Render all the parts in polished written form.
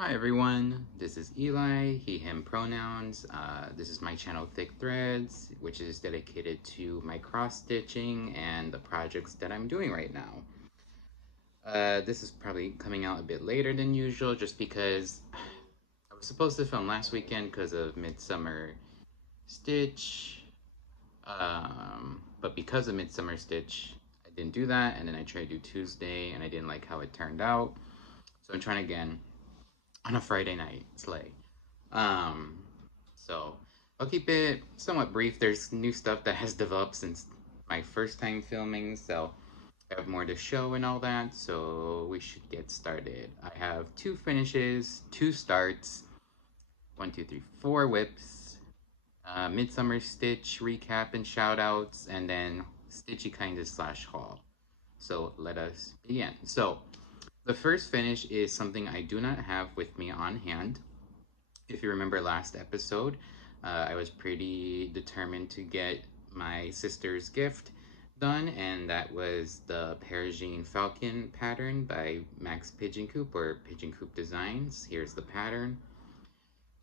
Hi everyone, this is Eli, he, him pronouns. This is my channel Thick Threads, which is dedicated to my cross-stitching and the projects that I'm doing right now. This is probably coming out a bit later than usual just because I was supposed to film last weekend because of Midsummer Stitch. But because of Midsummer Stitch, I didn't do that, and then I tried to do Tuesday and I didn't like how it turned out. So I'm trying again on a Friday night slay. Um, so I'll keep it somewhat brief. There's new stuff that has developed since my first time filming, so I have more to show and all that, so we should get started. I have 2 finishes, 2 starts, 1, 2, 3, 4 whips, Midsummer Stitch recap and shoutouts, and then stitchy kind of slash haul. So let us begin. So the first finish is something I do not have with me on hand. If you remember last episode, I was pretty determined to get my sister's gift done, and that was the Peregrine Falcon pattern by Max PigeonCoop or PigeonCoopDesigns. Here's the pattern.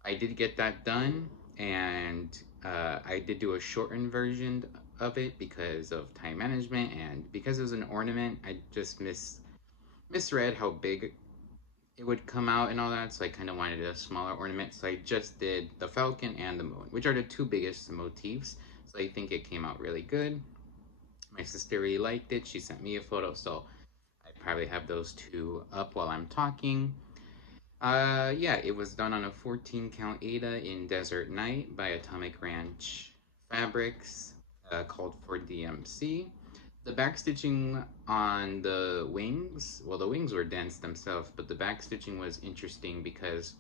I did get that done, and I did do a shortened version of it because of time management, and because it was an ornament, I just misread how big it would come out and all that, so I kind of wanted a smaller ornament, so I just did the falcon and the moon, which are the 2 biggest motifs, so I think it came out really good. My sister really liked it. She sent me a photo, so I probably have those 2 up while I'm talking. Yeah, it was done on a 14 count Ada in Desert Night by Atomic Ranch Fabrics, called for DMC. The backstitching on the wings, well, the wings were dense themselves, but the backstitching was interesting because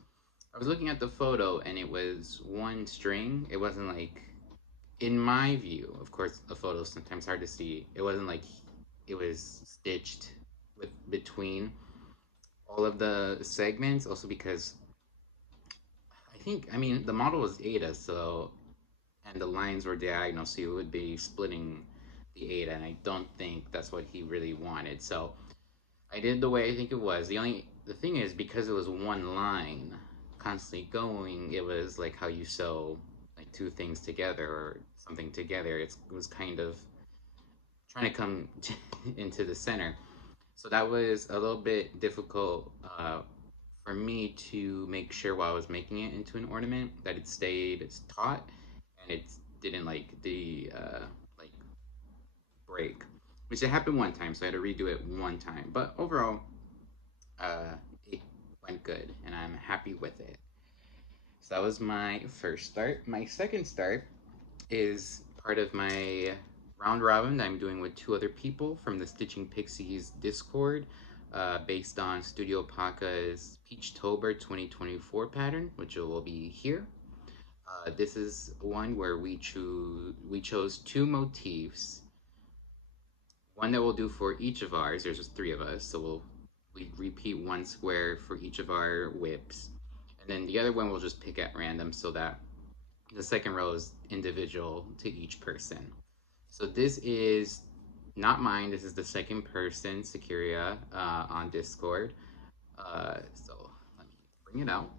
I was looking at the photo and it was one string. It wasn't like, in my view, of course, a photo is sometimes hard to see. It wasn't like it was stitched with between all of the segments. Also because I mean, the model was Ada, so, and the lines were diagonal, so you would be splitting the Ada, and I don't think that's what he really wanted. So I did the way I think it was. The thing is, because it was one line constantly going, it was like how you sew like 2 things together or something together. It was kind of trying to come into the center. So that was a little bit difficult for me to make sure while I was making it into an ornament that it stayed taut and it didn't like break, which it happened one time, so I had to redo it one time. But overall, it went good, and I'm happy with it. So that was my first start. My second start is part of my round robin that I'm doing with 2 other people from the Stitching Pixies Discord, based on Studio Paca's Peachtober 2024 pattern, which will be here. This is one where we chose 2 motifs. One that we'll do for each of ours. There's just 3 of us, so we repeat 1 square for each of our whips, and then the other one we'll just pick at random so that the second row is individual to each person. So this is not mine. This is the second person, Securia, on Discord. So let me bring it out.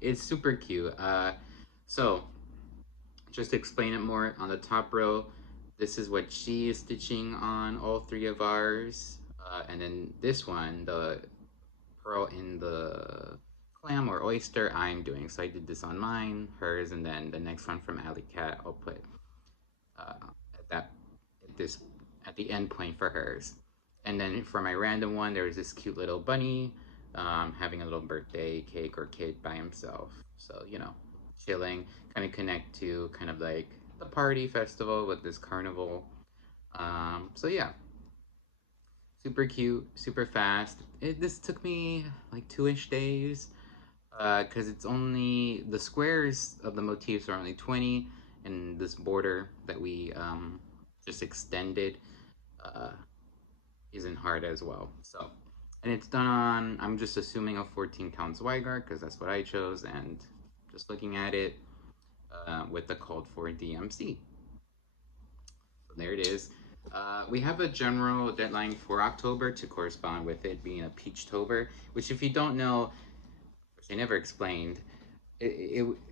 It's super cute. So just to explain it more, on the top row, this is what she is stitching on all 3 of ours. And then this one, the pearl in the clam or oyster, I'm doing. So I did this on mine, hers, and then the next one from Alley Cat I'll put at the end point for hers. And then for my random one, there was this cute little bunny having a little birthday cake or kid by himself. So, you know, chilling, kind of connect to kind of like the party festival with this carnival. So yeah, super cute, super fast. This took me like 2-ish days because it's only, the squares of the motifs are only 20, and this border that we just extended isn't hard as well. So, and it's done on, I'm just assuming, a 14 count Zweigart because that's what I chose, and just looking at it with the called for DMC. So there it is. We have a general deadline for October to correspond with it being a Peachtober, which if you don't know, which I never explained,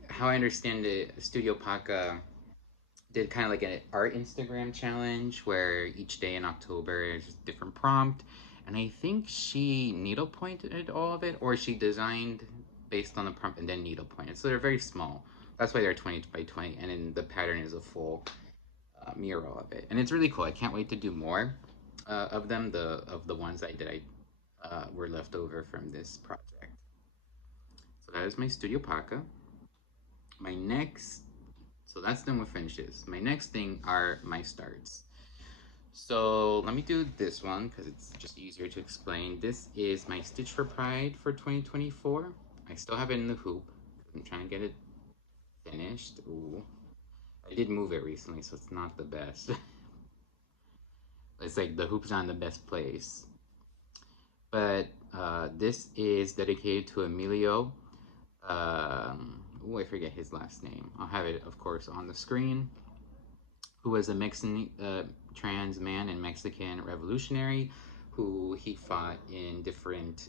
how I understand it, Studio Paca did kind of like an art Instagram challenge where each day in October is just a different prompt. And I think she needle pointed all of it, or she designed based on the prompt and then needle pointed. So they're very small. That's why they're 20 by 20, and then the pattern is a full mural of it. And it's really cool. I can't wait to do more of them. The ones I did, I were left over from this project. So that is my Studio Paca. My next, so that's done with finishes. My next thing are my starts. So let me do this one because it's just easier to explain. This is my Stitch for Pride for 2024. I still have it in the hoop. I'm trying to get it finished. Ooh. I did move it recently, so it's not the best. It's like the hoop's not in the best place. But this is dedicated to Emilio. I forget his last name. I'll have it, of course, on the screen. Who was a Mexican trans man and Mexican revolutionary who he fought in different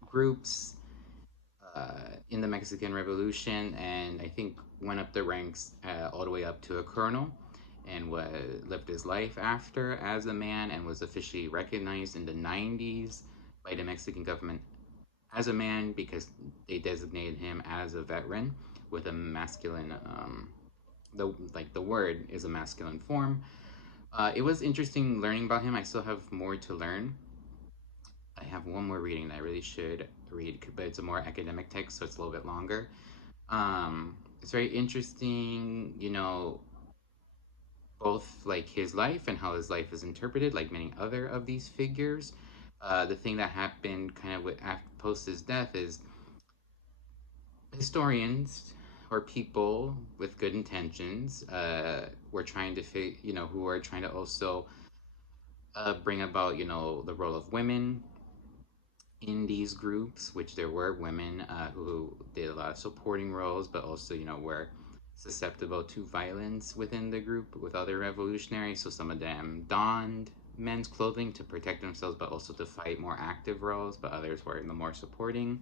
groups in the Mexican Revolution, and I think went up the ranks all the way up to a colonel, and lived his life after as a man, and was officially recognized in the 90s by the Mexican government as a man because they designated him as a veteran with a masculine the word is a masculine form. It was interesting learning about him. I still have more to learn. I have one more reading that I really should read, but it's a more academic text, so it's a little bit longer. It's very interesting, both like his life and how his life is interpreted, like many other of these figures. The thing that happened kind of post his death is historians or people with good intentions were trying to who are trying to also bring about the role of women in these groups, which there were women who did a lot of supporting roles, but also were susceptible to violence within the group with other revolutionaries. So some of them donned men's clothing to protect themselves, but also to fight more active roles, but others were in the more supporting.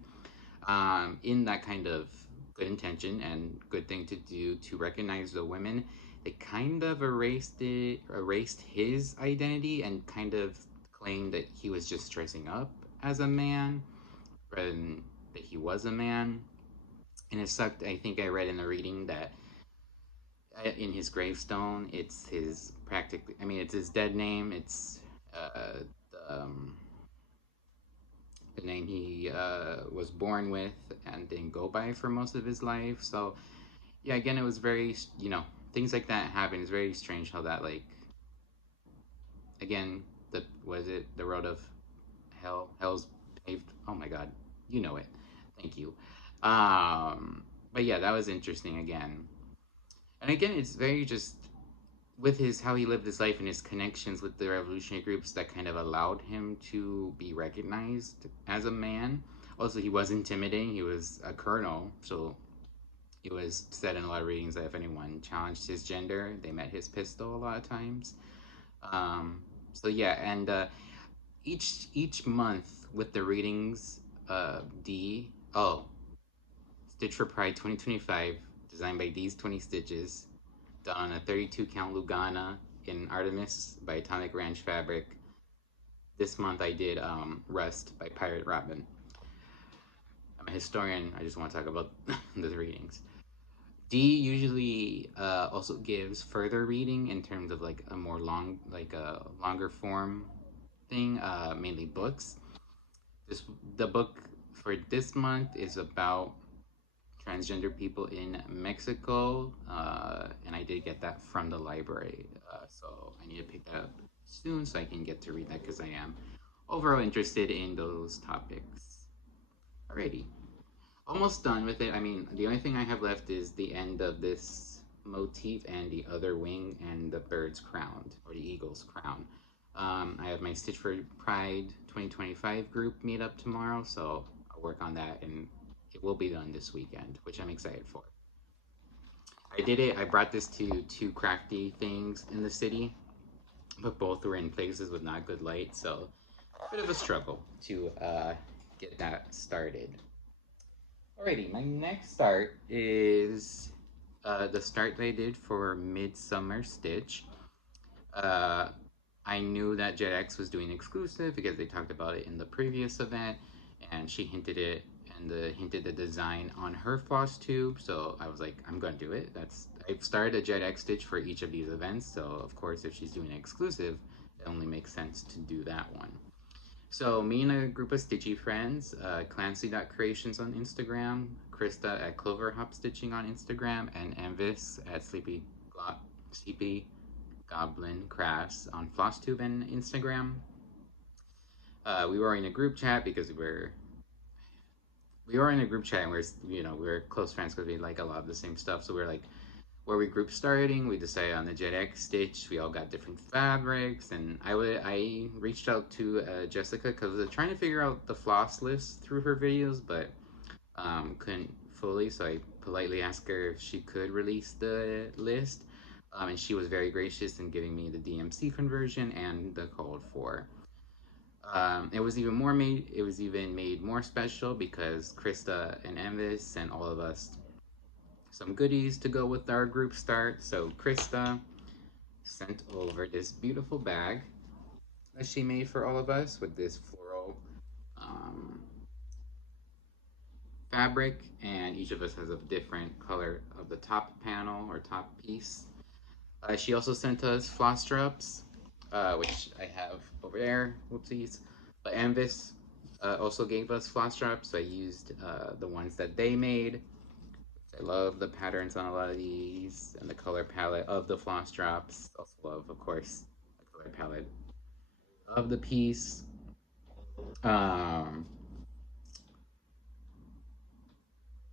In that kind of good intention and good thing to do to recognize the women, they kind of erased his identity and kind of claimed that he was just dressing up as a man rather than that he was a man. And it sucked. I think I read in the reading that in his gravestone, it's his it's his dead name. It's the name he was born with and didn't go by for most of his life. So yeah, again, it was very, things like that happen. It's very strange how that, like, again, the road of hell's paved. Oh my God, you know it. Thank you. But yeah, that was interesting again. And again, it's very just with how he lived his life and his connections with the revolutionary groups that kind of allowed him to be recognized as a man. Also, he was intimidating. He was a colonel, so it was said in a lot of readings that if anyone challenged his gender, they met his pistol a lot of times. So yeah, and each month with the readings, Stitch for Pride 2025, designed by These 20 Stitches, done on a 32 count Lugana in Artemis by Atomic Ranch Fabric. This month I did Rust by Pirate Robin. I'm a historian. I just want to talk about the readings. D usually also gives further reading in terms of like a longer form thing, mainly books. The book for this month is about transgender people in Mexico, and I did get that from the library, so I need to pick that up soon so I can get to read that because I am overall interested in those topics. Alrighty. Almost done with it. I mean, the only thing I have left is the end of this motif and the other wing and the bird's crown, or the eagle's crown. I have my Stitch for Pride 2025 group meetup tomorrow, so I'll work on that and it will be done this weekend, which I'm excited for. I did it. I brought this to two crafty things in the city. but both were in places with not good light, so a bit of a struggle to get that started. Alrighty, my next start is the start that I did for Midsummer Stitch. Uh, I knew that JedX was doing exclusive because they talked about it in the previous event, and she hinted it and hinted the design on her Flosstube. So I was like, I'm gonna do it. I've started a JedXStitch for each of these events, so of course, if she's doing exclusive, it only makes sense to do that one. So me and a group of stitchy friends, clancy.creations on Instagram, Krista at Cloverhop.stitching on Instagram, and Envis at Sleepy Goblin Crafts on Flosstube and Instagram. We were in a group chat because we were in a group chat and we're close friends because we like a lot of the same stuff. So we're like, where we group starting, we decided on the JedXStitch. We all got different fabrics, and I reached out to Jessica because I was trying to figure out the floss list through her videos, but couldn't fully. So I politely asked her if she could release the list, and she was very gracious in giving me the DMC conversion and the code for. It was even made more special because Krista and Envis sent all of us some goodies to go with our group start. So Krista sent over this beautiful bag that she made for all of us with this floral fabric, and each of us has a different color of the top panel or top piece. She also sent us floss drops, which I have over there. Whoopsies. But Envis also gave us floss drops, so I used the ones that they made. I love the patterns on a lot of these and the color palette of the floss drops. Also love, of course, the color palette of the piece. Um,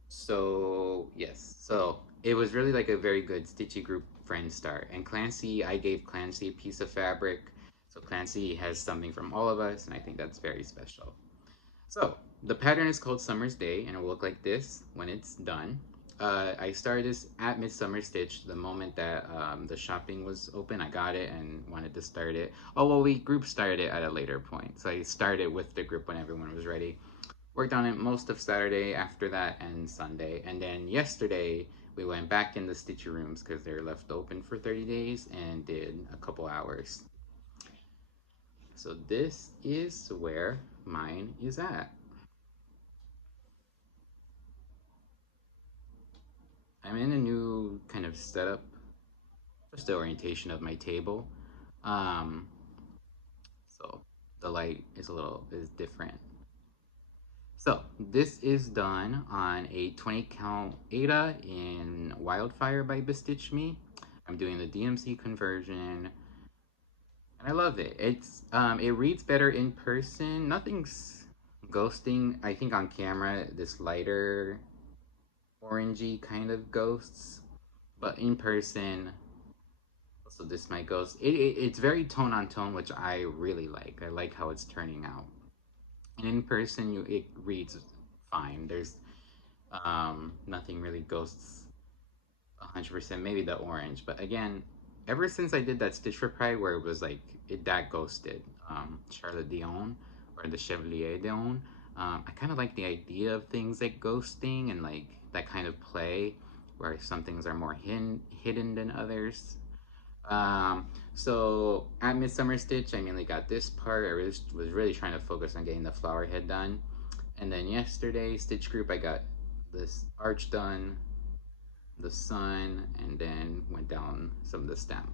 so yes, so it was really like a very good stitchy group friend start. And Clancy, I gave Clancy a piece of fabric, so Clancy has something from all of us, and I think that's very special. So the pattern is called Summer's Day, and it will look like this when it's done. I started this at Midsummer Stitch the moment that the shopping was open. I got it and wanted to start it. Oh, well, we group started it at a later point. So I started with the group when everyone was ready. Worked on it most of Saturday after that and Sunday. And then yesterday, we went back in the stitchy rooms because they're left open for 30 days and did a couple hours. So this is where mine is at. I'm in a new kind of setup, just the orientation of my table. So the light is is different. So this is done on a 20 count Ada in Wildfire by Bestitch Me. I'm doing the DMC conversion, and I love it. It reads better in person. Nothing's ghosting. I think on camera this lighter orangey kind of ghosts, but in person, so this might ghost. It's very tone on tone, which I really like. I like how it's turning out. And in person, it reads fine. There's nothing really ghosts 100%. Maybe the orange, but again, ever since I did that Stitch for Pride where it was like that ghosted Charlotte Dion or the Chevalier Dion. I kind of like the idea of things like ghosting and like that kind of play where some things are more hidden than others. So at Midsummer Stitch, I mainly got this part. I was really trying to focus on getting the flower head done. And then yesterday, Stitch Group, I got this arch done, the sun, and then went down some of the stem.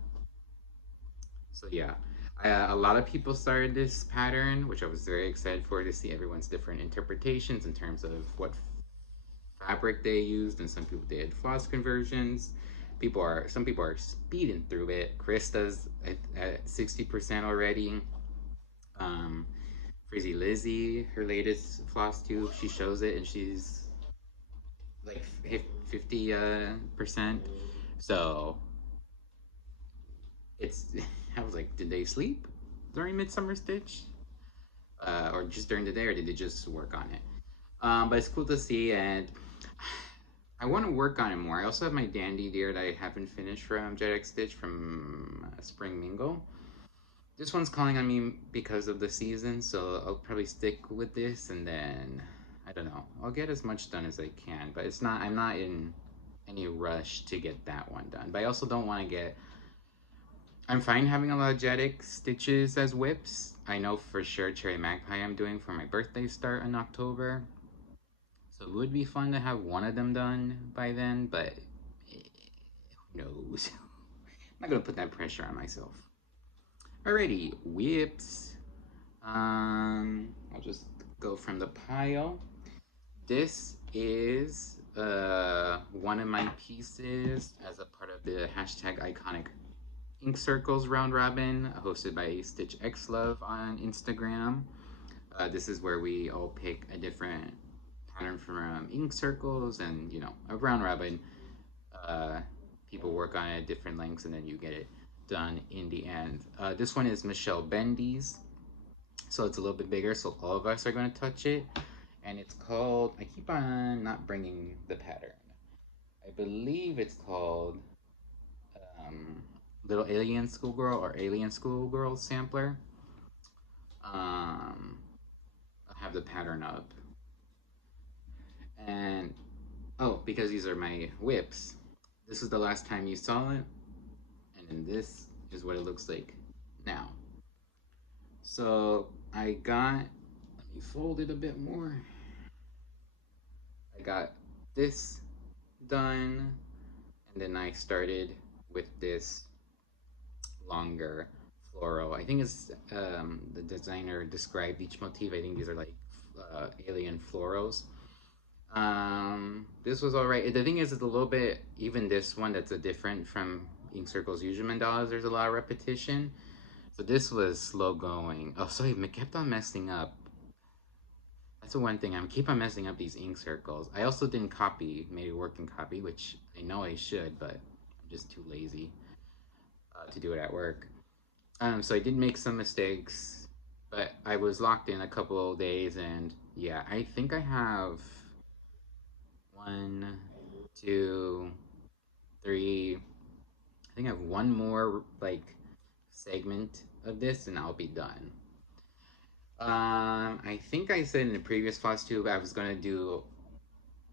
So yeah, a lot of people started this pattern, which I was very excited for to see everyone's different interpretations in terms of what fabric they used, and some people did floss conversions. Some people are speeding through it. Krista's at 60% already. Frizzy Lizzie, her latest Flosstube, she shows it and she's like 50%. So I was like, did they sleep during Midsummer Stitch? Or just during the day, or did they just work on it? But it's cool to see, and I want to work on it more. I also have my Dandy Deer that I haven't finished from JedXStitch from Spring Mingle. this one's calling on me because of the season, so I'll probably stick with this, and then I don't know. I'll get as much done as I can, but it's not. I'm not in any rush to get that one done. But I also don't want to get. I'm fine having a lot of JedX stitches as whips. I know for sure Cherry Magpie I'm doing for my birthday start in October. So it would be fun to have one of them done by then, but who knows? I'm not gonna put that pressure on myself. Alrighty, whips. I'll just go from the pile. This is one of my pieces as a part of the hashtag iconic ink circles round robin hosted by Stitch X Love on Instagram. This is where we all pick a different pattern from ink circles, and you know, a round robin. People work on it at different lengths, and then you get it done in the end. This one is Michelle Bendy's, so it's a little bit bigger, so all of us are going to touch it. And it's called, I keep on not bringing the pattern. I believe it's called Little Alien Schoolgirl or Alien Schoolgirl Sampler. I'll have the pattern up. And, oh, because these are my whips, this is the last time you saw it. And then this is what it looks like now. So I got, let me fold it a bit more. I got this done, and then I started with this longer floral. I think it's the designer described each motif. I think these are like alien florals. This was all right. The thing is, it's a little bit, even this one that's a different from Ink Circle's usual mandalas, there's a lot of repetition. So this was slow going. Oh, sorry, I kept on messing up. That's the one thing, I'm keep on messing up these ink circles. I also didn't copy, maybe working copy, which I know I should, but I'm just too lazy to do it at work. So I did make some mistakes, but I was locked in a couple of days, and yeah, I think I have 1, 2, 3. I think I have one more like segment of this, and I'll be done. I think I said in the previous Flosstube I was gonna do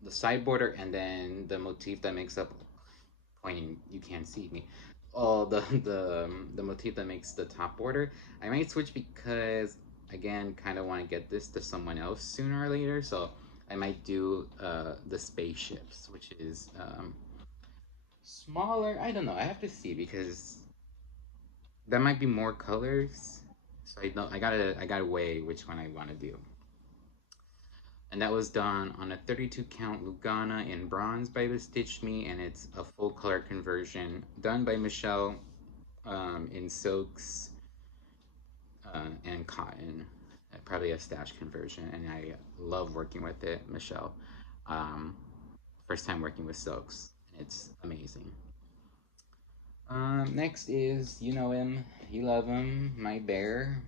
the side border and then the motif that makes up, pointing, you can't see me. Oh, the motif that makes the top border. I might switch because again, kind of want to get this to someone else sooner or later. So I might do the spaceships, which is smaller. I don't know. I have to see because that might be more colors. So I don't. I gotta weigh which one I want to do. And that was done on a 32 count Lugana in bronze by the Stitch Me, and it's a full color conversion done by Michelle in silks and cotton, probably a stash conversion, and I love working with it, Michelle. First time working with silks, it's amazing. Next is, you know him, you love him, my bear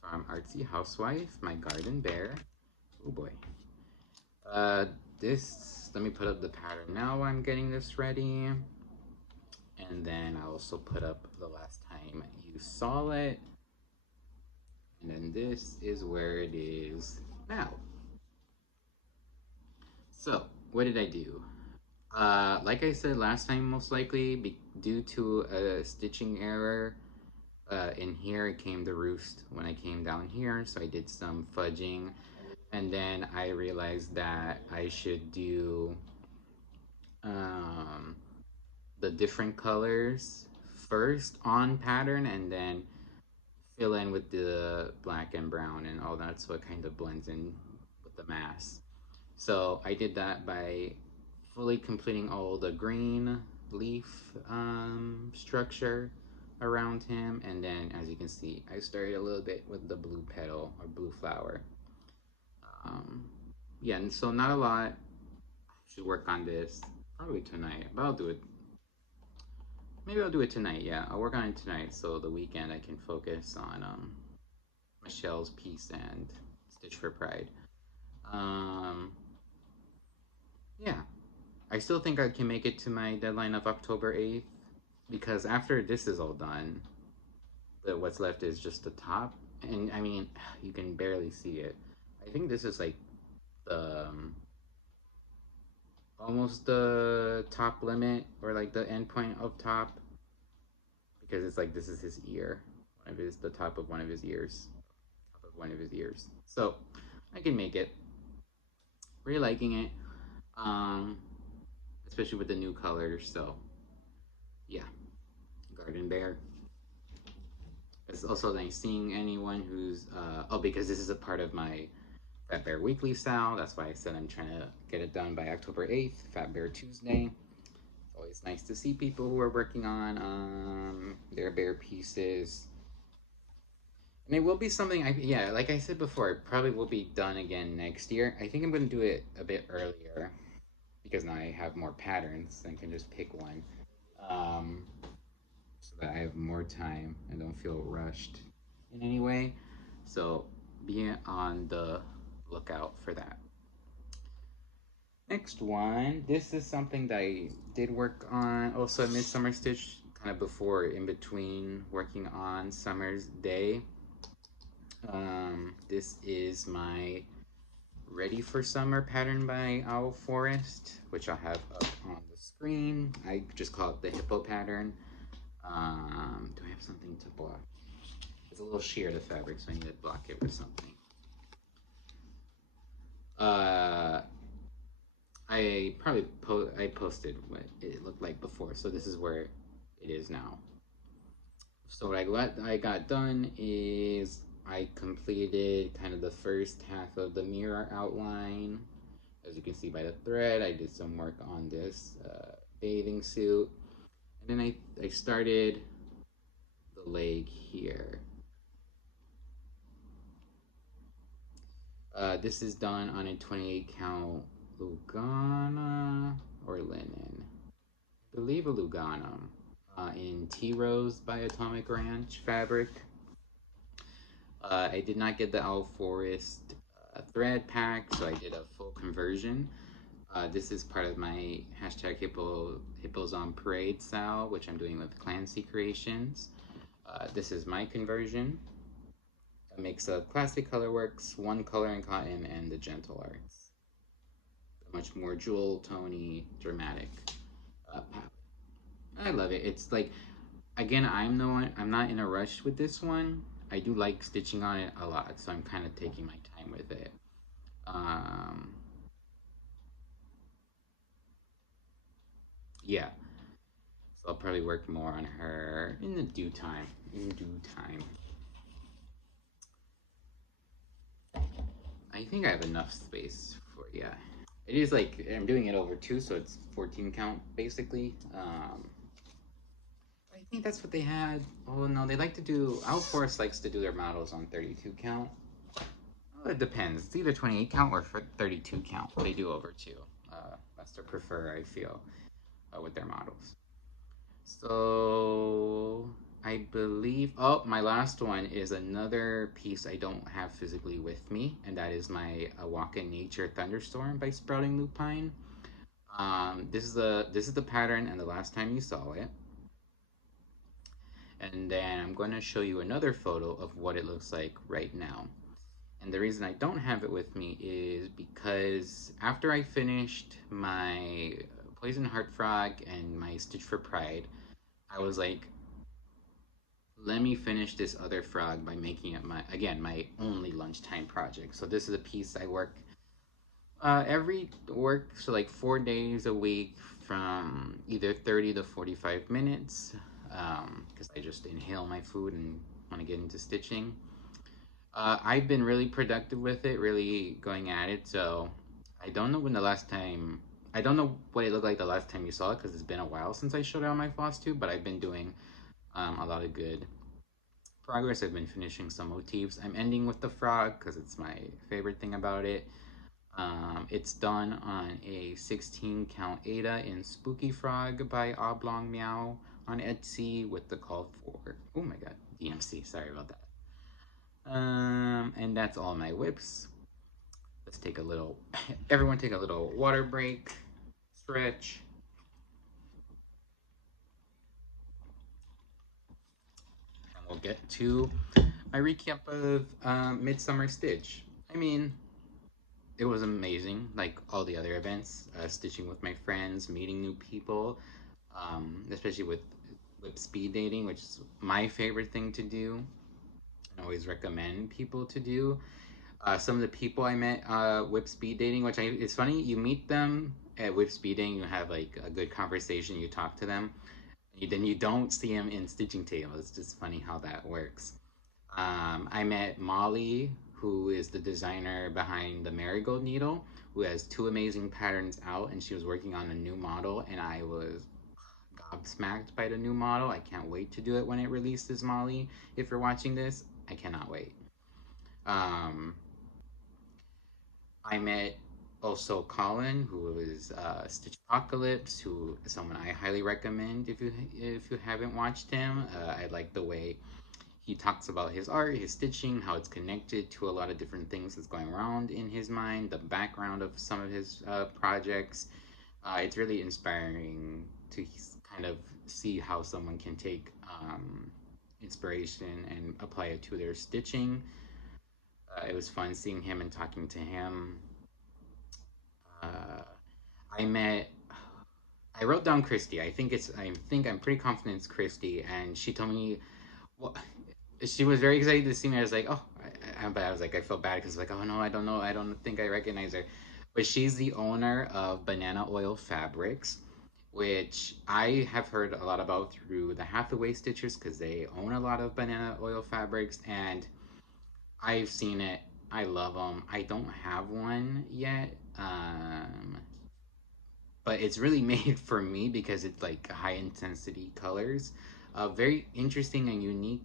from Artsy Housewife, my garden bear. Oh boy. This, let me put up the pattern now while I'm getting this ready. And then I'll also put up the last time you saw it. And then this is where it is now. So, what did I do? Like I said last time, most likely, due to a stitching error, in here it came to roost when I came down here, so I did some fudging. And then I realized that I should do the different colors first on pattern and then fill in with the black and brown and all that, so it kind of blends in with the mass. So I did that by fully completing all the green leaf structure around him, and then as you can see I started a little bit with the blue petal or blue flower. Yeah, and so not a lot. I should work on this probably tonight, but I'll do it. Maybe I'll do it tonight. Yeah, I'll work on it tonight, so the weekend I can focus on Michelle's piece and Stitch for Pride. Yeah, I still think I can make it to my deadline of October 8th. because after this is all done, what's left is just the top. And I mean, you can barely see it. I think this is like the almost the top limit, or like the end point of top, because it's like this is his ear, one of his the top of one of his ears, top of one of his ears. So I can make it. Really liking it, um, especially with the new colors. So yeah, Garden Bear. It's also nice seeing anyone who's oh, because this is a part of my Fat Bear Weekly style. That's why I said I'm trying to get it done by October 8th, Fat Bear Tuesday. It's always nice to see people who are working on their bear pieces. And it will be something, yeah, like I said before, it probably will be done again next year. I think I'm going to do it a bit earlier because now I have more patterns and can just pick one. Um, so that I have more time and don't feel rushed in any way. So be on the lookout for that. Next one, this is something that I did work on also at Midsummer Stitch, kind of before, in between working on Summer's Day. This is my Ready for Summer pattern by Forrest, which I'll have up on the screen. I just call it the hippo pattern. Do I have something to block? It's a little sheer to fabric, so I need to block it with something. I probably posted what it looked like before, so this is where it is now. So what I got done is I completed kind of the first half of the mirror outline. As you can see by the thread, I did some work on this bathing suit. And then I started the leg here. This is done on a 28 count Lugana or linen. I believe a Lugana in Tea Rose by Atomic Ranch fabric. I did not get the Owl Forest thread pack, so I did a full conversion. This is part of my hashtag Hippos on Parade style, which I'm doing with Clancy.Creations. This is my conversion. A mix of classic colorworks, one color in cotton, and the gentle arts. A much more jewel, tony, dramatic palette. I love it. It's like, again, I'm not in a rush with this one. I do like stitching on it a lot, so I'm kind of taking my time with it. Yeah, so I'll probably work more on her in the due time. In due time. I think I have enough space for, yeah. It is like, I'm doing it over 2, so it's 14 count basically. I think that's what they had. Oh no, they like to do, Forest likes to do their models on 32 count. Well, it depends. It's either 28 count or 32 count. They do over 2. That's their prefer, I feel, with their models. So I believe, oh, my last one is another piece I don't have physically with me, and that is my Walk in Nature Thunderstorm by Sprouting Lupine. This is the pattern and the last time you saw it. And then I'm going to show you another photo of what it looks like right now. And the reason I don't have it with me is because after I finished my Poison Heart Frog and my Stitch for Pride, I was like, let me finish this other frog by making it my only lunchtime project. So this is a piece I work so like 4 days a week from either 30 to 45 minutes, because I just inhale my food and want to get into stitching. I've been really productive with it, really going at it. So I don't know I don't know what it looked like the last time you saw it, because it's been a while since I showed it on my Flosstube, but I've been doing a lot of good progress. I've been finishing some motifs. I'm ending with the frog because it's my favorite thing about it. It's done on a 16 count Ada in Spooky Frog by Oblong Meow on Etsy with the call for, oh my god, DMC, sorry about that. And that's all my whips. Let's take a little, everyone take a little water break, stretch. I'll get to my recap of Midsummer Stitch. I mean, it was amazing, like all the other events, stitching with my friends, meeting new people, especially with speed dating, which is my favorite thing to do. I always recommend people to do. Some of the people I met with speed dating, it's funny, you meet them at with speed dating, you have like a good conversation, you talk to them, then you don't see them in stitching table. It's just funny how that works. I met Molly, who is the designer behind the Marigold Needle, who has two amazing patterns out, and she was working on a new model, and I was gobsmacked by the new model. I can't wait to do it when it releases, Molly. If you're watching this, I cannot wait. Um, I met also Colin, who is Stitch Apocalypse, who is someone I highly recommend if you haven't watched him. I like the way he talks about his art, his stitching, how it's connected to a lot of different things that's going around in his mind, the background of some of his projects. It's really inspiring to kind of see how someone can take inspiration and apply it to their stitching. It was fun seeing him and talking to him. Uh, I met. I wrote down Christy. I'm pretty confident it's Christy, and she told me. Well, she was very excited to see me. I was like, oh, but I was like, I felt bad because like, oh no, I don't know, I don't think I recognize her. But she's the owner of Banana Oil Fabrics, which I have heard a lot about through the Hathaway Stitchers because they own a lot of banana oil fabrics, and I've seen it. I love them. I don't have one yet, but it's really made for me because it's like high intensity colors, very interesting and unique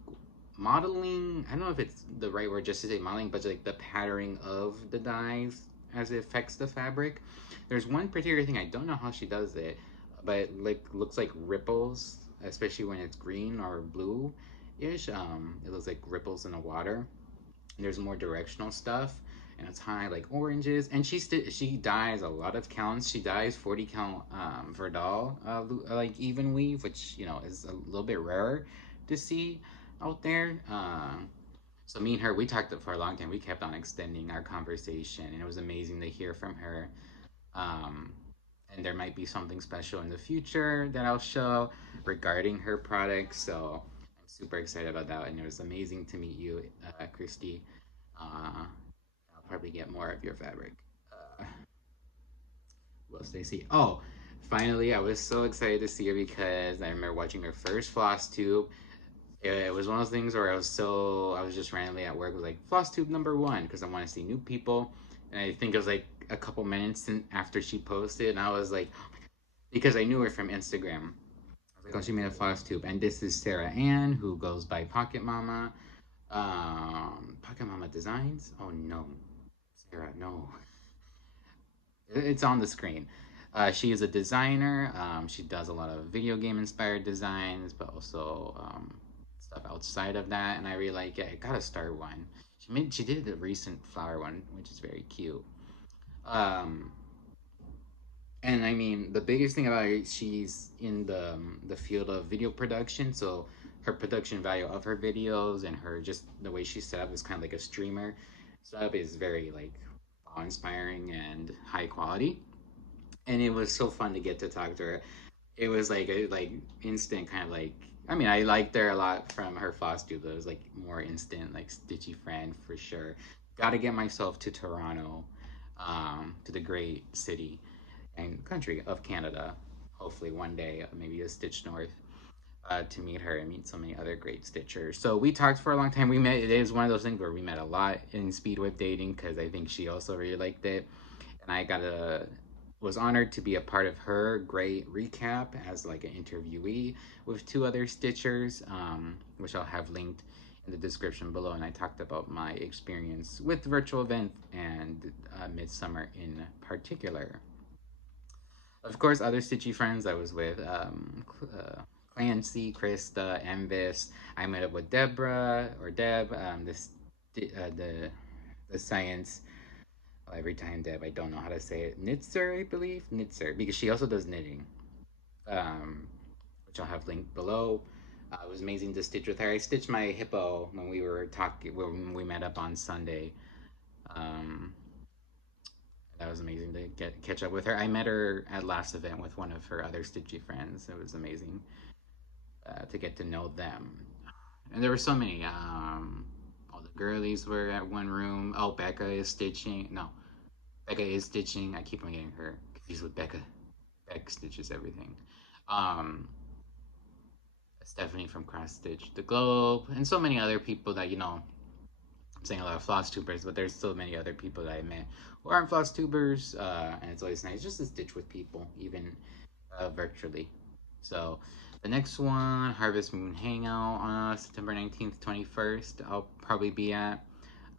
modeling. I don't know if it's the right word just to say modeling, but like the patterning of the dyes as it affects the fabric. There's one particular thing, I don't know how she does it, but it like looks like ripples, especially when it's green or blue ish. It looks like ripples in the water. There's more directional stuff, and it's high like oranges. And she dyes a lot of counts. She dyes 40 count Verdal like even weave, which is a little bit rarer to see out there. So me and her, we talked for a long time. We kept on extending our conversation, and it was amazing to hear from her. Um, and there might be something special in the future that I'll show regarding her products. So I'm super excited about that, and it was amazing to meet you, Christy. I'll probably get more of your fabric. Uh, what else did I see? Oh, finally, I was so excited to see her because I remember watching her first Flosstube. It was one of those things where I was just randomly at work, was like, Flosstube #1, because I want to see new people. And I think it was like a couple minutes after she posted, and I was like, because I knew her from Instagram. I was like, oh, she made a Flosstube. And this is Sarah Ann, who goes by Pocket Mama. Pocket Mama Designs? Oh no. Sarah, no. It's on the screen. She is a designer. She does a lot of video game inspired designs, but also stuff outside of that. And I really like it. I gotta start one. She did a recent flower one, which is very cute. Um, and I mean, the biggest thing about her, she's in the field of video production. So her production value of her videos and her just the way she's set up is kind of like a streamer setup is very like awe-inspiring and high quality. And it was so fun to get to talk to her. It was like a like instant kind of like. I mean, I liked her a lot from her Flosstube, but it was like more instant, like stitchy friend for sure. Got to get myself to Toronto, to the great city and country of Canada. Hopefully one day, maybe a Stitch North, to meet her and meet so many other great stitchers. So we talked for a long time. We met. It is one of those things where we met a lot in speed whip dating because I think she also really liked it, and I was honored to be a part of her great recap as like an interviewee with two other stitchers, which I'll have linked in the description below. And I talked about my experience with the virtual event and Midsummer in particular. Of course, other stitchy friends I was with, Clancy, Krista, Envis. I met up with Deborah or Deb, the science. Well, every time Deb, I don't know how to say it. Knitzer, I believe, Knitzer, because she also does knitting, um, which I'll have linked below. It was amazing to stitch with her. I stitched my hippo when we were talking, when we met up on Sunday. Um, that was amazing to catch up with her. I met her at last event with one of her other stitchy friends. It was amazing to get to know them. And there were so many. All the girlies were at one room. Oh, Becca is stitching. No, Becca is stitching. I keep on getting her confused with Becca. Becca stitches everything. Um, Stephanie from Cross Stitch the Globe, and so many other people that, I'm saying a lot of Flosstubers, but there's so many other people that I met who aren't Flosstubers, and it's always nice just to stitch with people, even virtually. So the next one, Harvest Moon Hangout on September 19th, 21st, I'll probably be at,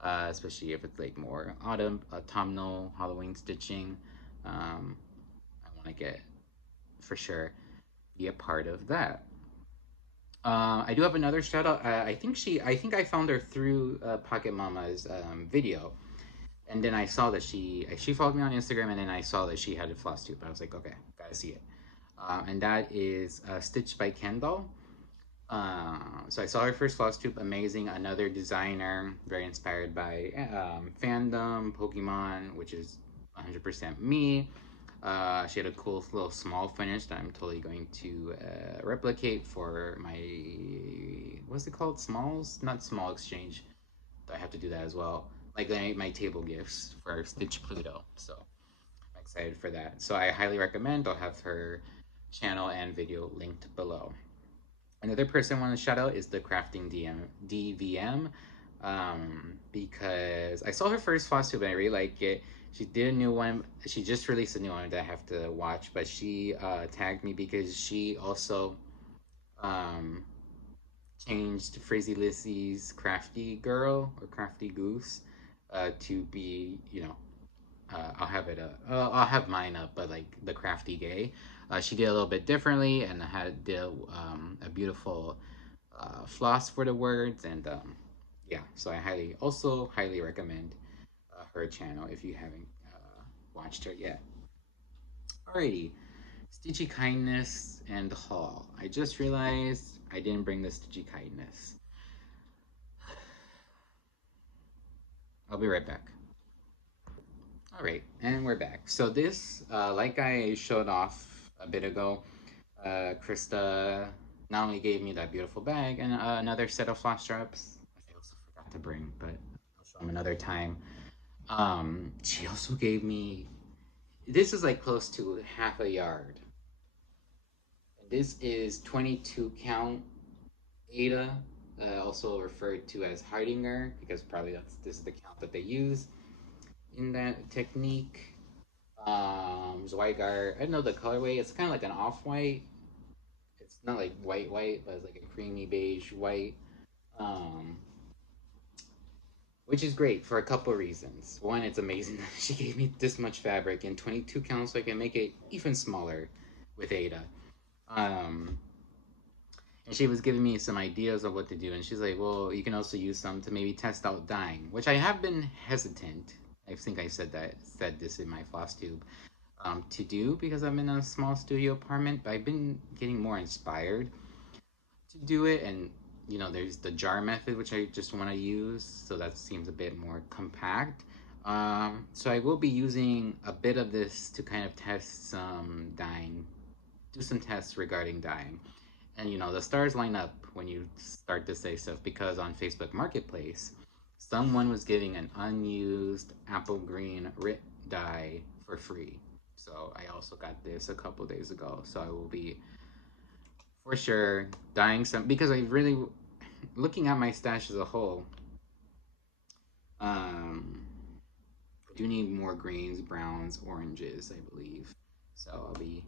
especially if it's like more autumnal Halloween stitching. I want to get, for sure, be a part of that. I do have another shout out. I think I found her through Pocket Mama's video, and then I saw that she followed me on Instagram, and then I saw that she had a floss tube. I was like, okay, gotta see it. And that is Stitched by Kendall. So I saw her first floss tube, amazing. Another designer, very inspired by fandom, Pokemon, which is 100% me. She had a cool little small finish that I'm totally going to replicate for my, what's it called? Smalls? Not small exchange. I have to do that as well. Like my table gifts for Stitch Pluto. So I'm excited for that. So I highly recommend. I'll have her channel and video linked below. Another person I want to shout out is the Crafting DVM, because I saw her first floss tube and I really like it. She did a new one. She just released a new one that I have to watch, but she tagged me because she also um, changed Frizzy Lissy's Crafty Girl or Crafty Goose to be, I'll have it. I'll have mine up, but like the Crafty Gay. She did a little bit differently and did a beautiful floss for the words, and yeah. So I highly recommend her channel if you haven't watched her yet. Alrighty, Stitchy Kindness and haul. I just realized I didn't bring the Stitchy Kindness. I'll be right back. All right, and we're back. So this, like I showed off a bit ago, Krista not only gave me that beautiful bag and another set of floss straps, which I also forgot to bring, but I'll show them another time. She also gave me, this is like close to half a yard. This is 22 count Ada, also referred to as Heidinger, because probably this is the count that they use in that technique. Zweigart, I don't know the colorway. It's kind of like an off-white. It's not like white, but it's like a creamy beige white. Um, which is great for a couple of reasons. One, it's amazing that she gave me this much fabric in 22 counts, so I can make it even smaller with Ada. And she was giving me some ideas of what to do, and she's like, well, you can also use some to maybe test out dyeing, which I have been hesitant. I think I said this in my floss tube, to do because I'm in a small studio apartment, but I've been getting more inspired to do it. And there's the jar method, which I just want to use, so that seems a bit more compact. So I will be using a bit of this to kind of test some dyeing, do some tests regarding dyeing. And the stars line up when you start to say stuff, because on Facebook Marketplace, someone was giving an unused apple green RIT dye for free. So I also got this a couple days ago. So I will be for sure dyeing some, because I really, looking at my stash as a whole, I do need more greens, browns, oranges, I believe. So I'll be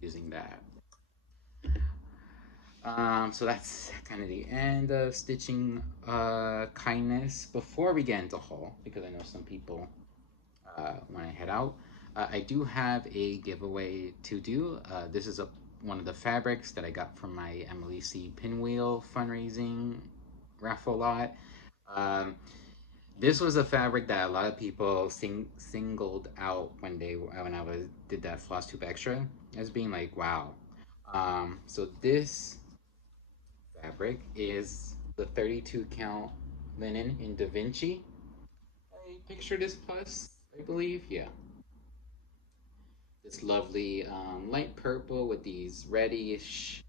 using that. So that's kind of the end of stitching kindness. Before we get into haul, because I know some people want to head out, I do have a giveaway to do. This is one of the fabrics that I got from my Emily C. Pinwheel fundraising raffle lot. This was a fabric that a lot of people singled out when I did that Flosstube extra as being like, wow. So this fabric is the 32 count linen in Da Vinci. I picture this plus, I believe, yeah. This lovely light purple with these reddish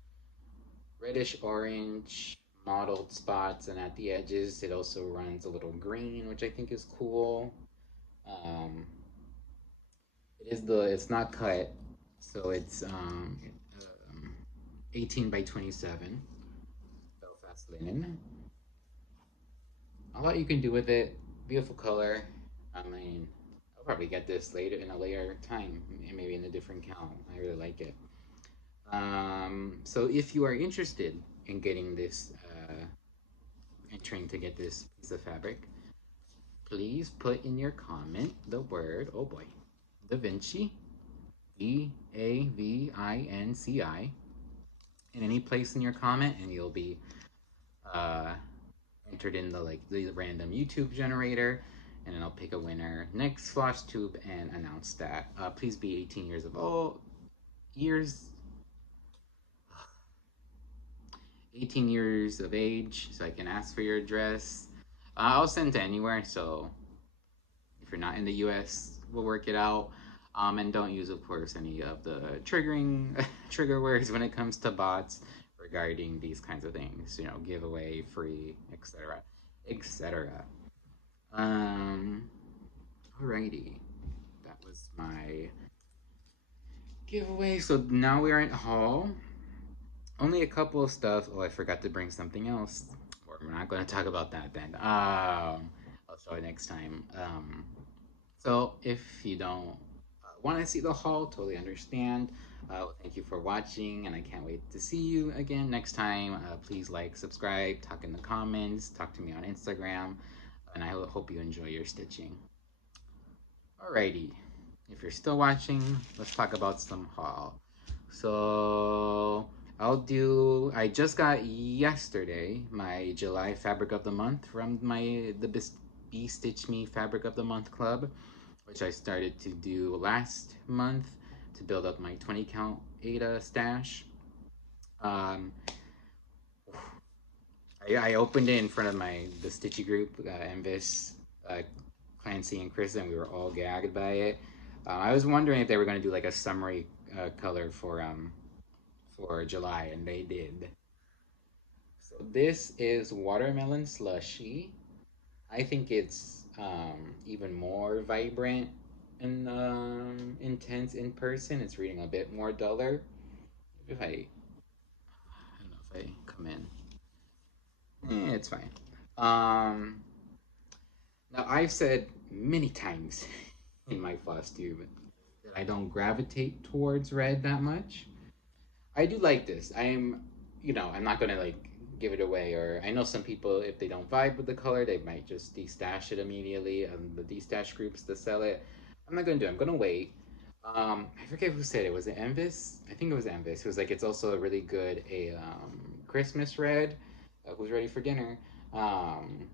orange mottled spots, and at the edges it also runs a little green, which I think is cool. Um, it's not cut, so it's 18 by 27 Belfast linen. A lot you can do with it. Beautiful color. I mean, I'll probably get this later in a later time, maybe in a different count. I really like it. So if you are interested in getting this, entering to get this piece of fabric, please put in your comment the word, oh boy, Da Vinci, DAVINCI, in any place in your comment, and you'll be uh, entered in the random YouTube generator, and then I'll pick a winner next Flosstube and announce that. Please be 18 years of old, years 18 years of age, so I can ask for your address. I'll send to anywhere, so if you're not in the US, we'll work it out. And don't use, of course, any of the triggering trigger words when it comes to bots regarding these kinds of things. You know, giveaway, free, etc., etc. Alrighty, that was my giveaway. So now we're at haul. Only a couple of stuff. Oh, I forgot to bring something else. We're not going to talk about that then. I'll show it next time. So if you don't want to see the haul, totally understand. Thank you for watching, and I can't wait to see you again next time. Please like, subscribe, talk in the comments, talk to me on Instagram, and I hope you enjoy your stitching. Alrighty, if you're still watching, let's talk about some haul. So I just got yesterday my July fabric of the month from the Be Stitch Me Fabric of the Month Club, which I started to do last month to build up my 20 count Ada stash. I opened it in front of the Stitchy group, Envis, Clancy, and Chris, and we were all gagged by it. I was wondering if they were going to do like a summary color for July, and they did. So this is Watermelon Slushy. I think it's even more vibrant and intense in person. It's reading a bit more duller. If I don't know if I come in. It's fine. Now I've said many times in my Flosstube that I don't gravitate towards red that much. I do like this. I'm not gonna like give it away, or I know some people, if they don't vibe with the color, they might just destash it immediately on the destash groups to sell it. I'm not gonna do it. I'm gonna wait. I forget who said it. Was it Envis? I think it was Envis. It was like, it's also a really good Christmas red. Who's ready for dinner? And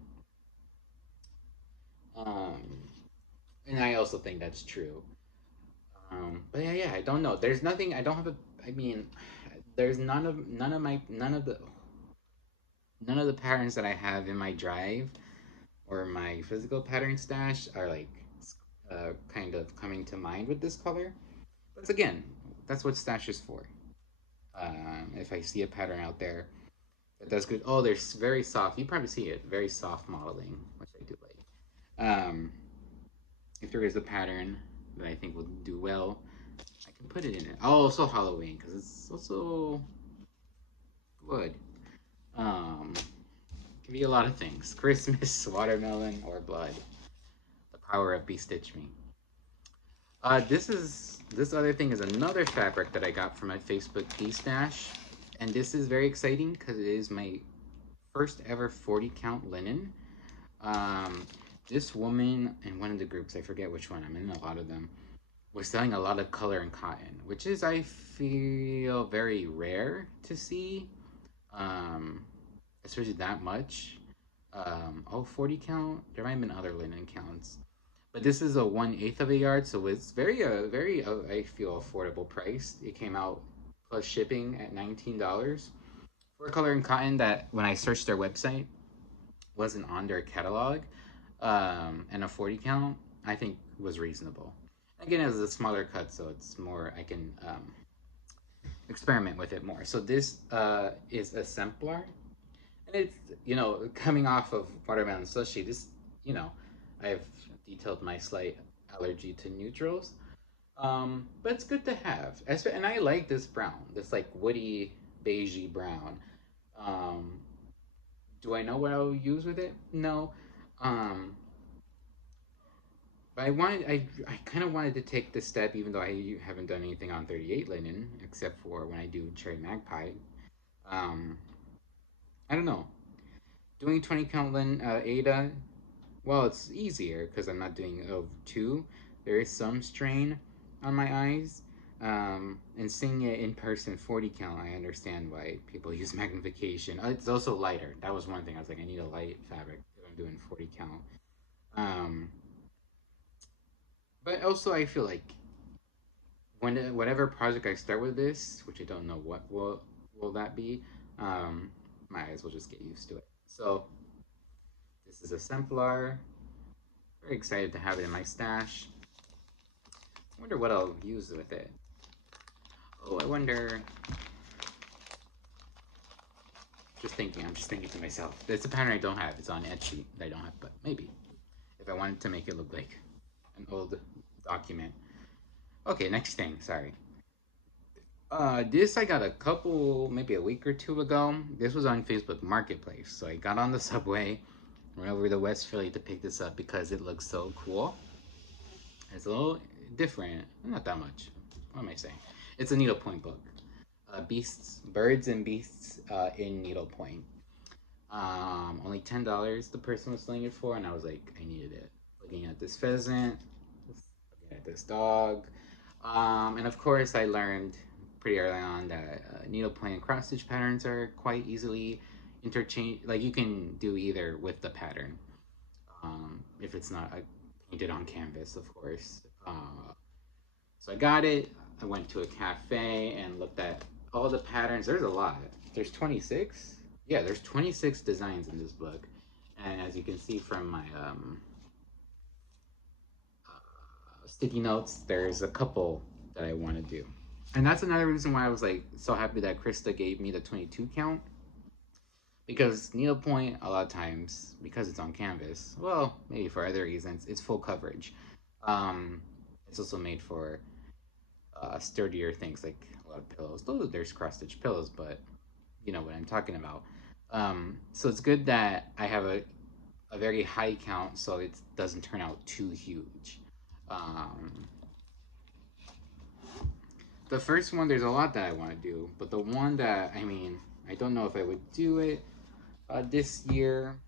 I also think that's true. But yeah, I don't know. There's nothing. I don't have a. I mean, there's none of the patterns that I have in my drive or my physical pattern stash are like kind of coming to mind with this color. But again, that's what stash is for. If I see a pattern out there that does good, oh, there's very soft. You probably see it, very soft modeling, which I do like. If there is a pattern that I think will do well, I can put it in it. Oh, also Halloween, because it's also wood. Can be a lot of things. Christmas, watermelon, or blood. The power of Be Stitch Me. This other thing is another fabric that I got from my Facebook P stash, and this is very exciting because it is my first ever 40 count linen. This woman in one of the groups, I forget which one, I'm in a lot of them, was selling a lot of color and cotton, which is, I feel, very rare to see, especially that much. 40 count. There might have been other linen counts, but this is a 1/8 of a yard, so it's very I feel affordable price. It came out plus shipping at $19 4 color and cotton that when I searched their website wasn't on their catalog, and a 40 count I think was reasonable. Again, it was a smaller cut, so it's more I can experiment with it more. So this is a sampler, and it's, you know, coming off of watermelon slushy. This, you know, I've detailed my slight allergy to neutrals, but it's good to have. And I like this brown, this like woody beigey brown. Um, do I know what I'll use with it? No. Um, but I kind of wanted to take this step, even though I haven't done anything on 38 linen, except for when I do cherry magpie. Um, I don't know. Doing 20 count linen Ada, well, it's easier because I'm not doing of 2. There is some strain on my eyes. And seeing it in person 40 count, I understand why people use magnification. It's also lighter. That was one thing. I was like, I need a light fabric if I'm doing 40 count. But also I feel like whatever project I start with this, which I don't know what will that be, my eyes will just get used to it. So this is a sampler. Very excited to have it in my stash. I wonder what I'll use with it. Oh, I wonder. I'm just thinking to myself. It's a pattern I don't have. It's on Etsy that I don't have, but maybe if I wanted to make it look like an old document. Okay, next thing. Sorry. This I got a couple, maybe a week or 2 ago. This was on Facebook Marketplace. So I got on the subway, went over to West Philly to pick this up because it looks so cool. It's a little different, not that much. What am I saying? It's a needlepoint book. Birds and beasts in needlepoint. Only $10 the person was selling it for, and I was like, I needed it. Looking at this pheasant, looking at this dog, and of course I learned pretty early on that needlepoint and cross stitch patterns are quite easily interchange. Like you can do either with the pattern, if it's not painted on canvas, of course. So I got it. I went to a cafe and looked at all the patterns. There's a lot. There's 26. Yeah, there's 26 designs in this book, and as you can see from my sticky notes, there's a couple that I want to do. And that's another reason why I was like so happy that Krista gave me the 22 count, because needlepoint a lot of times, because it's on canvas, well, maybe for other reasons, it's full coverage. It's also made for sturdier things like a lot of pillows. Though there's cross stitch pillows, but you know what I'm talking about. So it's good that I have a very high count, so it doesn't turn out too huge. The first one, there's a lot that I want to do, but the one that, I mean, I don't know if I would do it this year.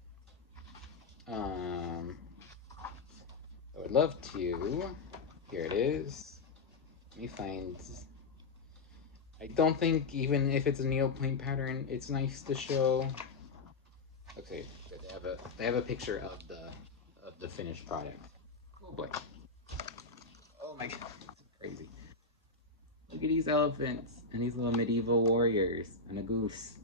I would love to. Here it is. Let me find. I don't think even if it's a needlepoint pattern, it's nice to show. Okay, they have a picture of the finished product. Oh boy. Oh my god, it's crazy. Look at these elephants and these little medieval warriors and a goose.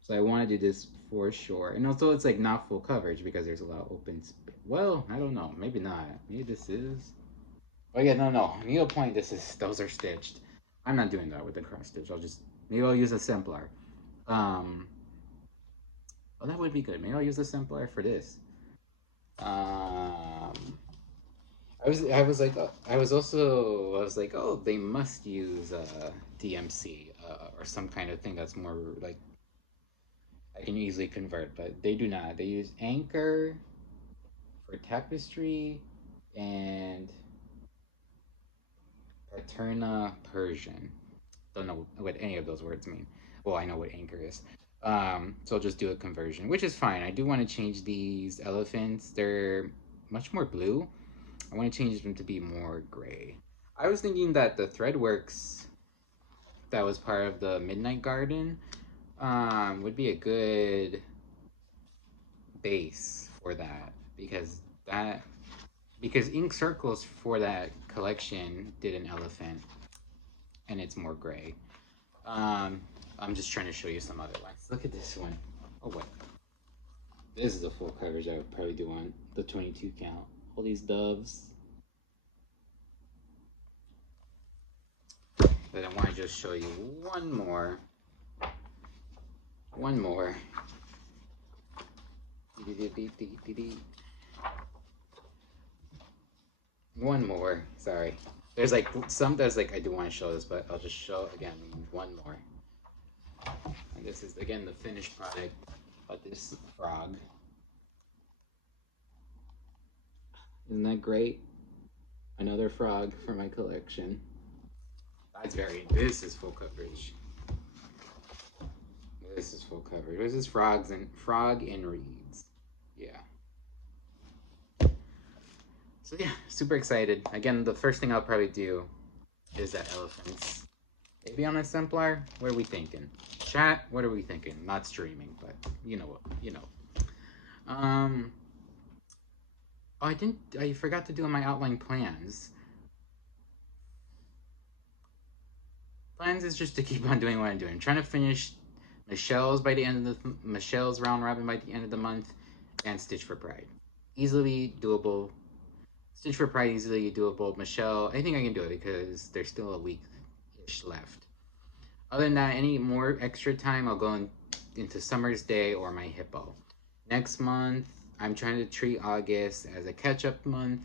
So I want to do this for sure. And also it's like not full coverage because there's a lot of open space. Well, I don't know. Maybe not. Maybe this is. Oh yeah, no. Needlepoint, those are stitched. I'm not doing that with the cross stitch. Maybe I'll use a sampler. Well, that would be good. Maybe I'll use a sampler for this. I was like, oh, they must use DMC or some kind of thing that's more like I can easily convert, but they do not. They use Anchor for tapestry and Paterna Persian. Don't know what any of those words mean. Well, I know what Anchor is. So I'll just do a conversion, which is fine. I do want to change these elephants. They're much more blue. I want to change them to be more gray. I was thinking that the Threadworks that was part of the Midnight Garden would be a good base for that, because Ink Circles for that collection did an elephant and it's more gray. I'm just trying to show you some other ones. Look at this one. Oh wait, this is a full coverage I would probably do on the 22 count. All these doves. But I want to just show you one more. One more. One more. Sorry. There's like some that's like I do want to show this, but I'll just show again one more. And this is again the finished product of this frog. Isn't that great? Another frog for my collection. This is full coverage. This is full coverage. This is frog and reeds. Yeah. So yeah, super excited. Again, the first thing I'll probably do is that elephants. Maybe on a simpler. What are we thinking? Chat, what are we thinking? Not streaming, but you know what, you know. Oh, I forgot to do my outline plans. Plans is just to keep on doing what I'm doing. I'm trying to finish Michelle's by the end of Michelle's round robin by the end of the month, and Stitch for Pride. Easily doable. Stitch for Pride easily doable. Michelle, I think I can do it because there's still a week-ish left. Other than that, any more extra time, I'll go into Summer's Day or my Hippo. Next month, I'm trying to treat August as a catch-up month.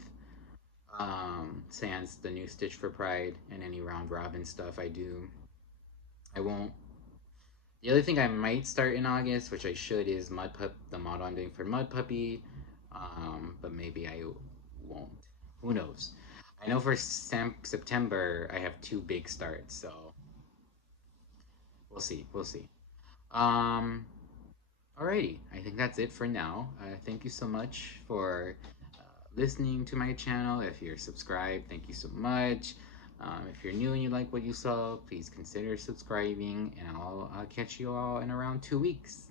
Sans the new Stitch for Pride and any round robin stuff I do. I won't. The other thing I might start in August, which I should, is the model I'm doing for Mud Puppy. But maybe I won't. Who knows? I know for September I have 2 big starts, so we'll see. We'll see. Alrighty, I think that's it for now. Thank you so much for listening to my channel. If you're subscribed, thank you so much. If you're new and you like what you saw, please consider subscribing, and I'll catch you all in around 2 weeks.